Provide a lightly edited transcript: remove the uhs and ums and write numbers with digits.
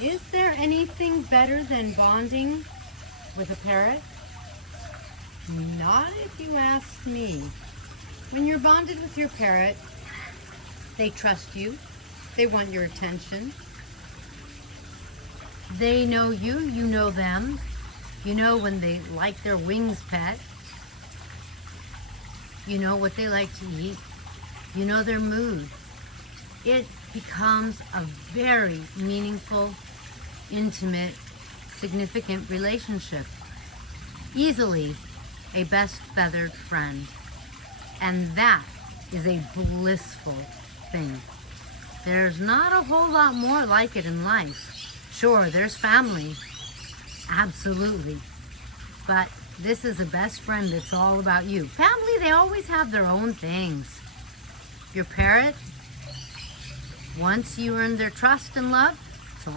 Is there anything better than bonding with a parrot? Not if you ask me. When you're bonded with your parrot, they trust you. They want your attention. They know you, you know them. You know when they like their wings pet. You know what they like to eat. You know their mood. It becomes a very meaningful, intimate, significant relationship. Easily a best feathered friend. And that is a blissful thing. There's not a whole lot more like it in life. Sure, there's family, absolutely. But this is a best friend that's all about you. Family, they always have their own things. Your parrot, once you earn their trust and love,